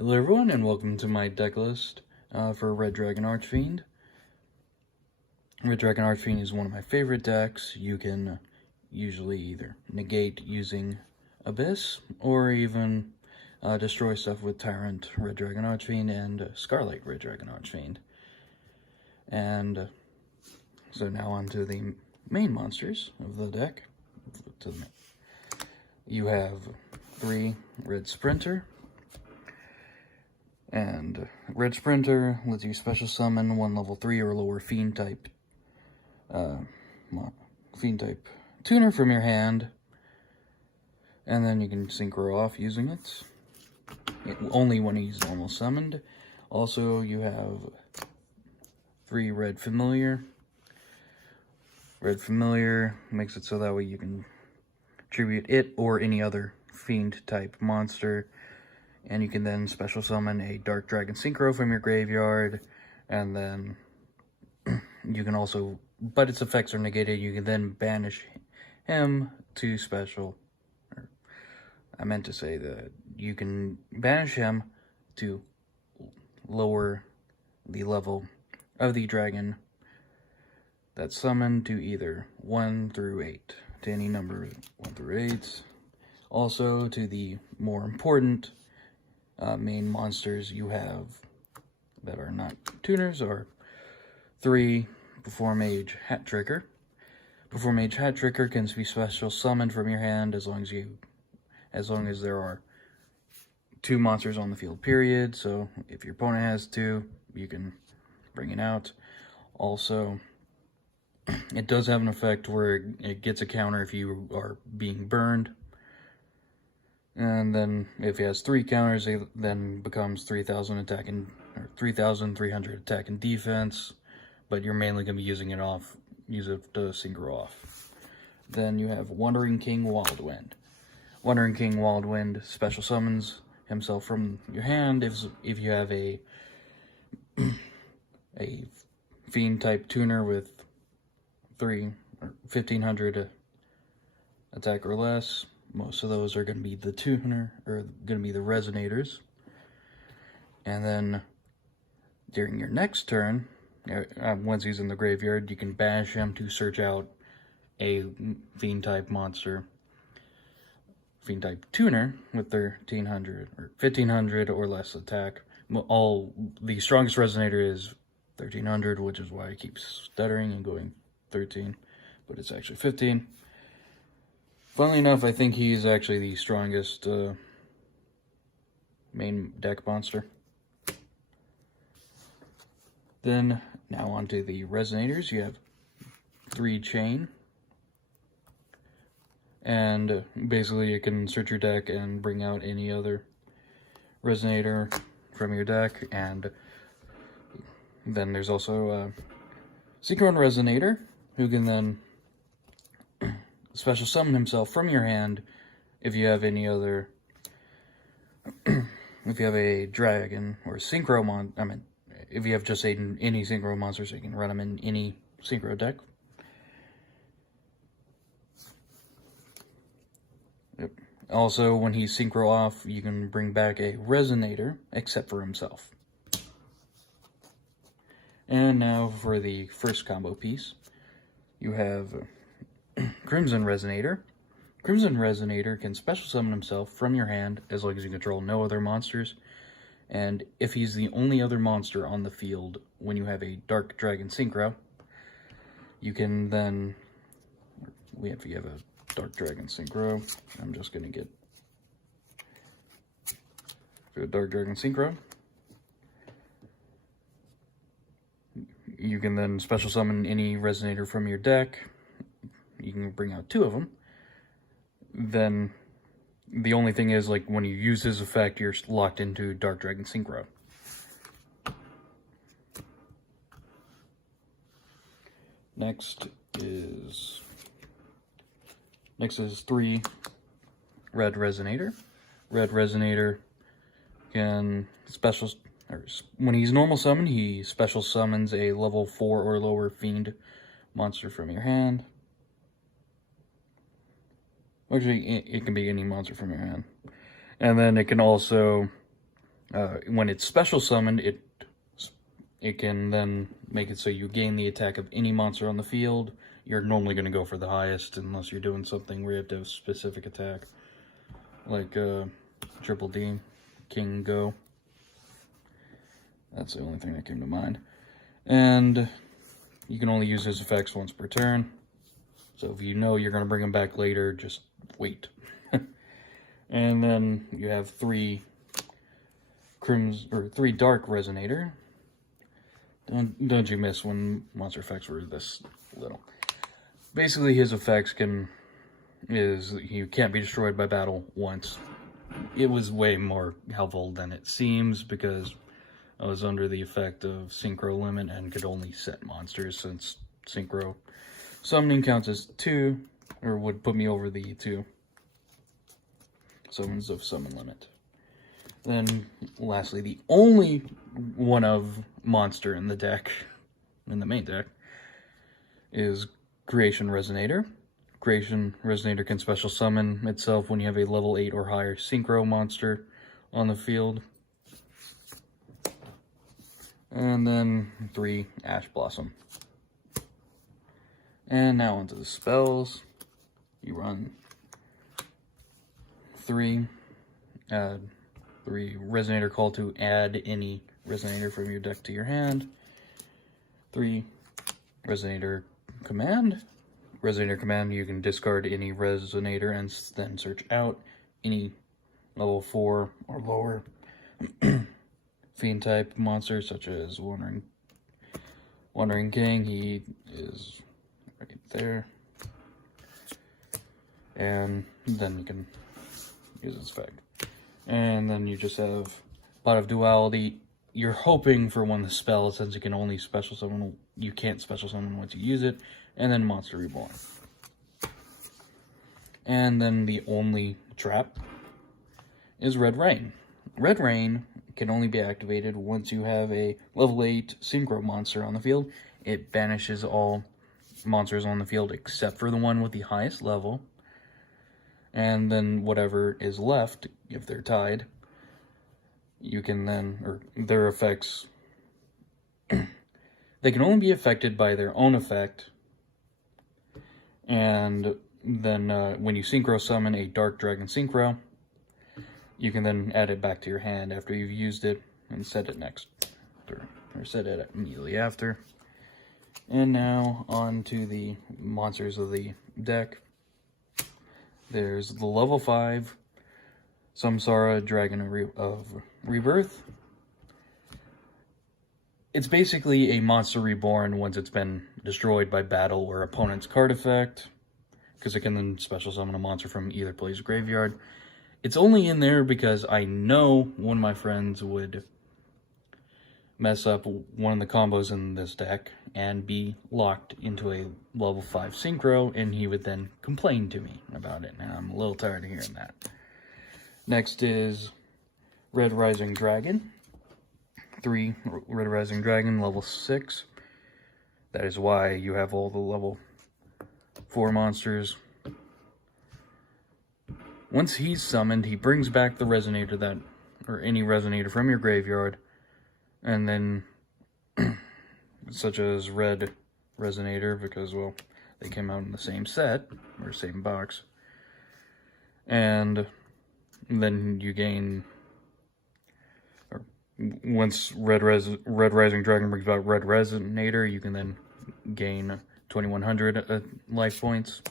Hello everyone, and welcome to my deck list for Red Dragon Archfiend. Red Dragon Archfiend is one of my favorite decks. You can usually either negate using Abyss, or even destroy stuff with Tyrant Red Dragon Archfiend and Scarlet Red Dragon Archfiend. And so now on to the main monsters of the deck. You have 3 Red Sprinter. And Red Sprinter lets you special summon 1 level 3 or lower Fiend type tuner from your hand, and then you can synchro off using it only when he's normal summoned. Also, you have 3 Red Familiar. Red Familiar makes it so that way you can tribute it or any other Fiend type monster. And you can then special summon a Dark Dragon Synchro from your graveyard, and then you can also, but its effects are negated, you can then banish him to special, or I meant to say that you can banish him to lower the level of the dragon that's summoned to either 1 through 8, to any number 1 through 8. Also, to the more important main monsters you have that are not tuners are 3 Before Mage Hat Tricker. Before Mage Hat Tricker can be special summoned from your hand as long as there are 2 monsters on the field, period. So if your opponent has 2, you can bring it out. Also, it does have an effect where it gets a counter if you are being burned. And then if he has 3 counters, it then becomes 3,000 attack and, or 3,300 attack and defense. But you're mainly going to be using it use it to synchro off. Then you have Wandering King Wildwind. Wandering King Wildwind special summons himself from your hand if you have a Fiend type tuner with 3 or 1,500 attack or less. Most of those are going to be the tuner, or going to be the resonators. And then during your next turn, once he's in the graveyard, you can banish him to search out a Fiend type monster, Fiend type tuner with 1,300 or 1,500 or less attack. The strongest resonator is 1,300, which is why I keep stuttering and going 13, but it's actually 15. Funnily enough, I think he's actually the strongest main deck monster. Then, now onto the resonators. You have 3 Chain. And basically you can search your deck and bring out any other resonator from your deck. And then there's also Synchron Resonator, who can then special summon himself from your hand if you have any other, if you have a dragon or synchro if you have just any synchro monster, so you can run them in any synchro deck. Yep. Also, when he's synchro off, you can bring back a resonator, except for himself. And now for the first combo piece, you have Crimson Resonator. Crimson Resonator can special summon himself from your hand as long as you control no other monsters. And if he's the only other monster on the field when you have a Dark Dragon Synchro, you can then, if you have a Dark Dragon Synchro, I'm just going to get a Dark Dragon Synchro. You can then special summon any resonator from your deck. You can bring out 2 of them. Then the only thing is, like, when you use his effect, you're locked into Dark Dragon Synchro. Next is 3 Red Resonator. Red Resonator can when he's normal summoned, he special summons a level 4 or lower Fiend monster from your hand. Actually, it can be any monster from your hand. And then it can also When it's special summoned, it can then make it so you gain the attack of any monster on the field. You're normally going to go for the highest unless you're doing something where you have to have a specific attack. Like Triple D, King Go. That's the only thing that came to mind. And you can only use his effects once per turn. So if you know you're going to bring him back later, just wait. And then you have 3 Dark Resonator. Don't you miss when monster effects were this little. Basically his effects is you can't be destroyed by battle once. It was way more helpful than it seems because I was under the effect of Synchro Limit and could only set monsters since Synchro Summoning counts as 2, or would put me over the 2 summons of Summon Limit. Then, lastly, the only one of monster in the deck, in the main deck, is Creation Resonator. Creation Resonator can special summon itself when you have a level 8 or higher Synchro monster on the field. And then 3 Ash Blossom. And now onto the spells. You run 3 Resonator Call to add any Resonator from your deck to your hand. 3 Resonator Command. Resonator Command, you can discard any Resonator and then search out any level 4 or lower Fiend type monster, such as Wandering King. He is right there. And then you can use its effect. And then you just have Pot of Duality. You're hoping for one of the spells, since you can only special summon, you can't special summon once you use it. And then Monster Reborn. And then the only trap is Red Rain. Red Rain can only be activated once you have a level 8 Synchro monster on the field. It banishes all monsters on the field except for the one with the highest level. And then whatever is left, if they're tied, you can then, or their effects, they can only be affected by their own effect. And then when you Synchro summon a Dark Dragon Synchro, you can then add it back to your hand after you've used it and set it next, or set it immediately after. And now on to the monsters of the deck. There's the level 5 Samsara Dragon of Rebirth. It's basically a monster reborn once it's been destroyed by battle or opponent's card effect, because it can then special summon a monster from either player's graveyard. It's only in there because I know one of my friends would mess up one of the combos in this deck and be locked into a level 5 Synchro, and he would then complain to me about it, and I'm a little tired of hearing that. Next is Red Rising Dragon. 3 Red Rising Dragon, level 6. That is why you have all the level 4 monsters. Once he's summoned, he brings back the Resonator or any Resonator from your graveyard, and then, such as Red Resonator, because, well, they came out in the same set, or same box, and then you gain, or once Red Rising Dragon brings back Red Resonator, you can then gain 2100 life points.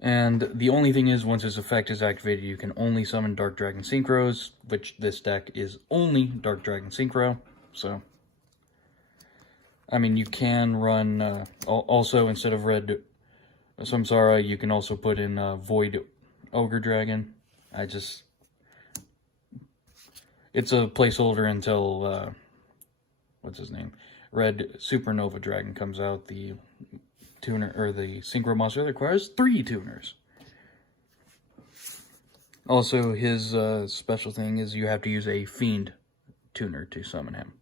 And the only thing is, once his effect is activated, you can only summon Dark Dragon Synchros, which this deck is only Dark Dragon Synchro. So, I mean, you can run, also instead of Red Samsara, you can also put in Void Ogre Dragon. It's a placeholder until, what's his name? Red Supernova Dragon comes out. The tuner, or the Synchro monster requires 3 tuners. Also, his special thing is you have to use a Fiend tuner to summon him,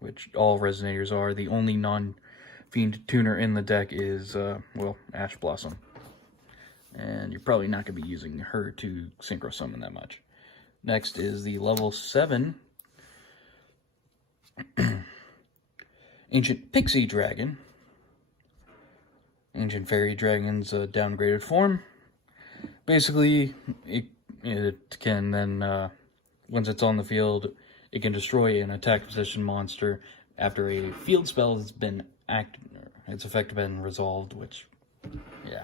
which all Resonators are. The only non-Fiend tuner in the deck is, well, Ash Blossom. And you're probably not going to be using her to Synchro summon that much. Next is the level 7 Ancient Pixie Dragon. Ancient Fairy Dragon's downgraded form. Basically, it can then, once it's on the field, it can destroy an attack position monster after a field spell has been its effect been resolved, which, yeah,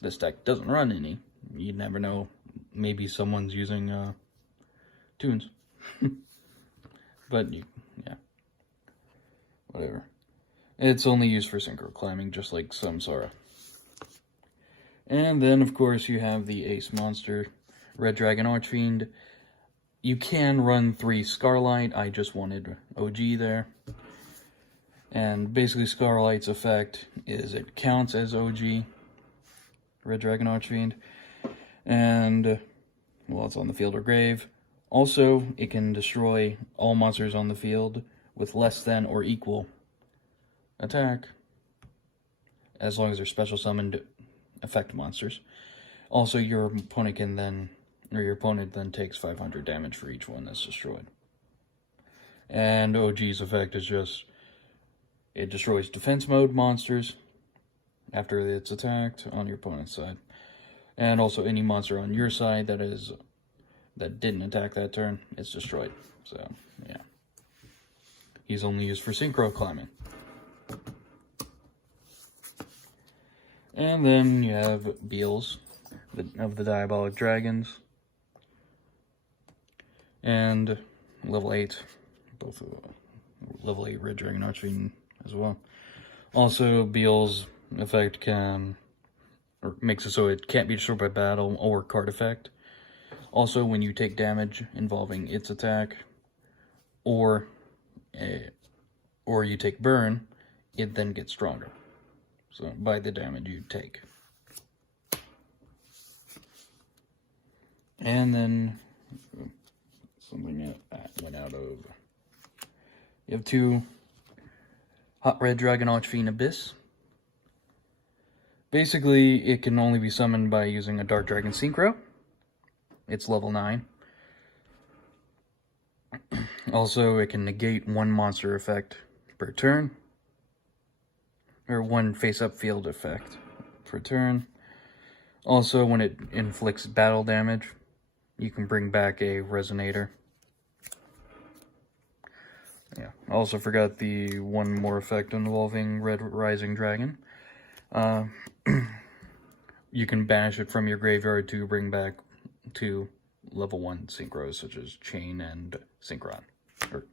this deck doesn't run any. You never know. Maybe someone's using tunes. But, yeah. Whatever. It's only used for synchro climbing, just like Samsara. And then, of course, you have the ace monster, Red Dragon Archfiend. You can run 3 Scarlight. I just wanted OG there. And basically, Scarlight's effect is it counts as OG, Red Dragon Archfiend. And, well, it's on the field or grave. Also, it can destroy all monsters on the field with less than or equal attack, as long as they're special summoned effect monsters. Also, your opponent then takes 500 damage for each one that's destroyed. And OG's effect is just, it destroys defense mode monsters after it's attacked on your opponent's side. And also any monster on your side that didn't attack that turn, it's destroyed. So, yeah. He's only used for synchro climbing. And then you have Beals of the Diabolic Dragons. And level 8, both level 8 Red Dragon Archfiend as well. Also, Beals' effect makes it so it can't be destroyed by battle or card effect. Also, when you take damage involving its attack, or you take burn, it then gets stronger. So, by the damage you take. And then, something that went out of... You have 2 Hot Red Dragon Archfiend Abyss. Basically, it can only be summoned by using a Dark Dragon Synchro. It's level 9. Also, it can negate 1 monster effect per turn. Or 1 face-up field effect per turn. Also, when it inflicts battle damage, you can bring back a Resonator. Yeah, I also forgot the 1 more effect involving Red Rising Dragon. You can banish it from your graveyard to bring back 2 level 1 synchros, such as Chain and Synchron. Or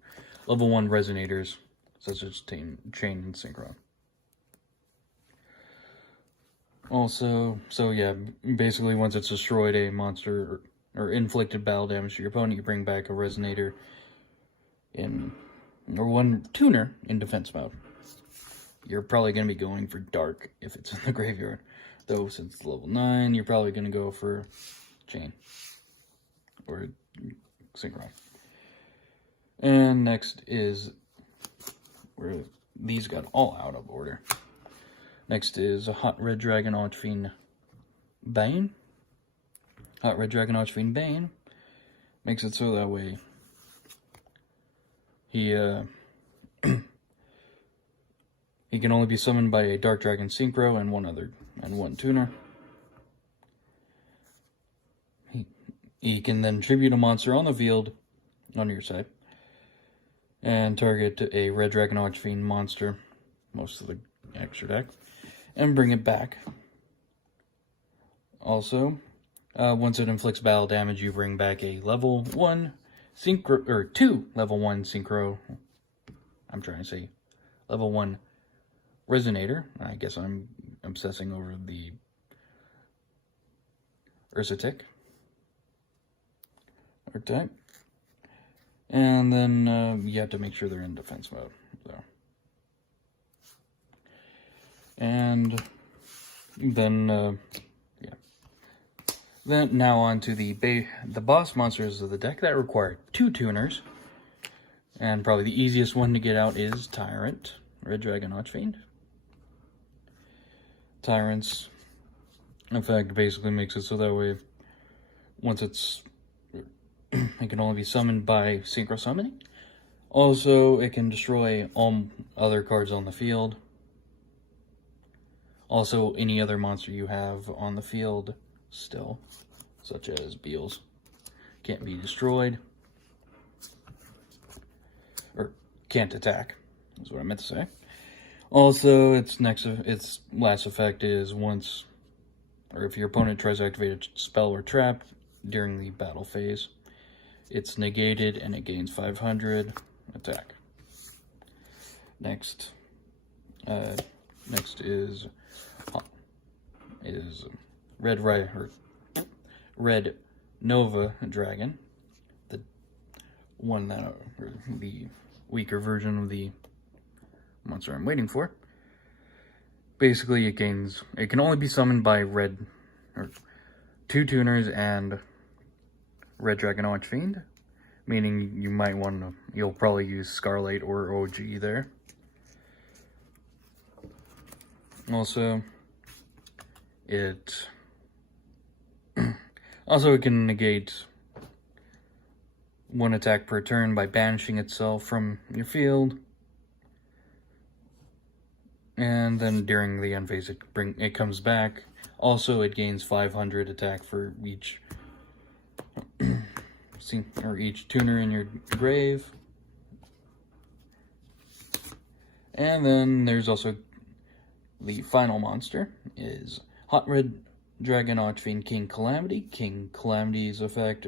level 1 Resonators, such as Chain and Synchron. Also, so yeah, basically once it's destroyed a monster or inflicted battle damage to your opponent, you bring back a Resonator or 1 tuner in defense mode. You're probably going to be going for Dark if it's in the graveyard. Though, since it's level 9, you're probably going to go for Chain or Synchron. And next is where these got all out of order. Next is a Hot Red Dragon Archfiend Bane. Hot Red Dragon Archfiend Bane makes it so that way he can only be summoned by a Dark Dragon Synchro and 1 tuner. He can then tribute a monster on the field on your side and target a Red Dragon Archfiend monster, most of the extra deck, and bring it back. Also, once it inflicts battle damage, you bring back a level 1 synchro, or 2 level 1 synchro. I'm trying to say level 1 Resonator. I guess I'm obsessing over the Ursatic archetype. And then you have to make sure they're in defense mode. So. And then, yeah. Then now on to the boss monsters of the deck that require 2 tuners. And probably the easiest one to get out is Tyrant, Red Dragon Archfiend. Tyrant's effect basically makes it so that way, once it's it can only be summoned by synchro summoning. Also, it can destroy all other cards on the field. Also, any other monster you have on the field still, such as Beals, can't be destroyed. Or can't attack, is what I meant to say. Also, its last effect is once, or if your opponent tries to activate a spell or trap during the battle phase, it's negated and it gains 500 attack. Next is Red Nova Dragon, the weaker version of the monster I'm waiting for. Basically, it can only be summoned by 2 tuners and Red Dragon Archfeind, meaning you'll probably use Scarlet or OG there. Also, it can negate 1 attack per turn by banishing itself from your field. And then during the end phase, it comes back. Also, it gains 500 attack for each each tuner in your grave. And then there's also the final monster is Hot Red Dragon Archfiend King Calamity. King Calamity's effect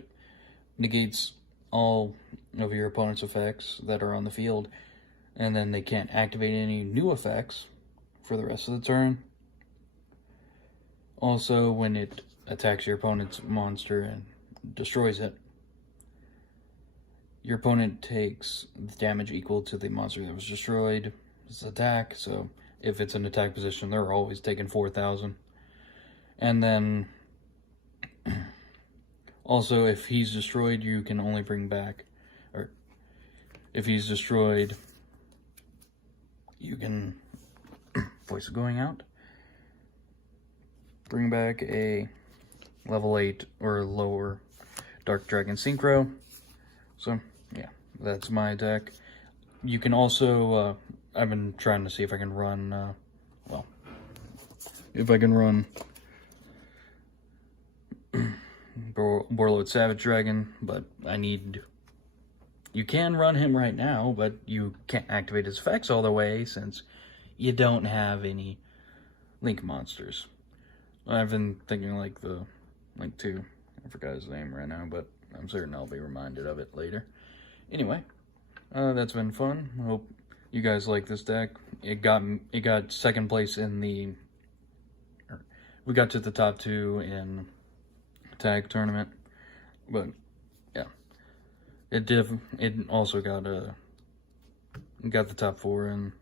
negates all of your opponent's effects that are on the field, and then they can't activate any new effects for the rest of the turn. Also, when it attacks your opponent's monster and destroys it, your opponent takes damage equal to the monster that was destroyed. It's attack, so if it's an attack position, they're always taking 4,000. And then, also, if he's destroyed, you can only bring back, or if he's destroyed, you can, voice going out, bring back a level 8 or lower Dark Dragon Synchro. So, yeah, that's my deck. You can also, I've been trying to see if I can run, Borlode Savage Dragon, but you can run him right now, but you can't activate his effects all the way since you don't have any Link monsters. I've been thinking like Link 2, I forgot his name right now, but I'm certain I'll be reminded of it later. Anyway, that's been fun. I hope you guys like this deck. It got second place in we got to the top 2 in tag tournament, but yeah, it also got the top 4 in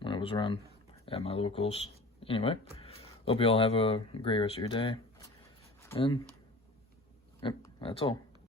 when it was run at my locals. Anyway, hope you all have a great rest of your day, and yep, that's all.